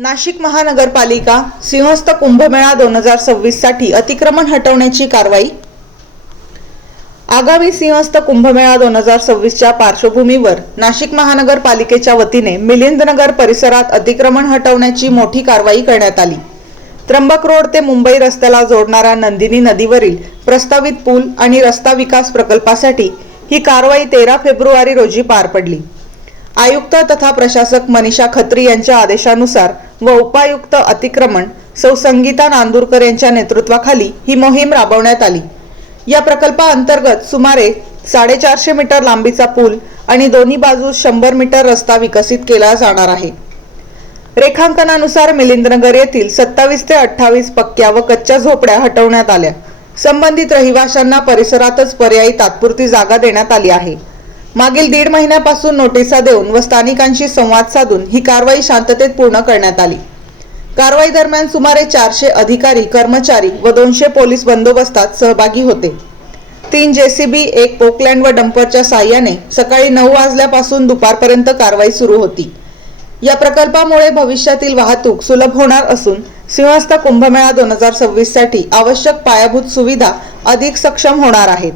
नाशिक महानगरपालिका सिंहस्थ कुंभमेळा 2026 साठी अतिक्रमण हटवण्याची कारवाई। आगामी सिंहस्थ कुंभमेळा 2026 च्या पार्श्वभूमीवर नाशिक महानगरपालिकेच्या वतीने मिलिंदनगर परिसरात अतिक्रमण हटवण्याची मोठी कारवाई करण्यात आली। त्र्यंबक रोड ते मुंबई रस्त्याला जोडणाऱ्या नंदिनी नदीवरील प्रस्तावित पूल आणि रस्ता विकास प्रकल्पासाठी ही कारवाई 13 फेब्रुवारी रोजी पार पडली। आयुक्त तथा प्रशासक मनीषा खत्री यांच्या आदेशानुसार व उपायुक्त अतिक्रमण सौ संगीता नांदुरकर यांच्या नेतृत्वाखाली ही मोहीम राबवण्यात आली। या प्रकल्पाअंतर्गत सुमारे 450 मीटर लांबीचा पूल आणि दोन्ही बाजूस 100 मीटर रस्ता विकसित केला जाणार आहे। रेखांकनानुसार मिलिंदनगर येथील 27 ते 28 पक्क्या व कच्च्या झोपड्या हटवण्यात आल्या। संबंधित रहिवाशांना परिसरातच पर्यायी तात्पुरती जागा देण्यात आली आहे। मागील 1.5 महिन्यापासून नोटिसा देऊन व स्थानिकांशी संवाद साधून ही कारवाई शांततेत पूर्ण करण्यात आली। कारवाई दरम्यान सुमारे 400 अधिकारी कर्मचारी व 200 पोलीस बंदोबस्तात सहभागी होते। 3 जेसीबी, 1 पोकलँड व डंपरच्या साहाय्याने सकाळी 9 वाजल्यापासून दुपारपर्यंत कारवाई सुरू होती। या प्रकल्पामुळे भविष्यातील वाहतूक सुलभ होणार असून सिंहस्थ कुंभमेळा 2026 साठी आवश्यक पायाभूत सुविधा अधिक सक्षम होणार आहेत।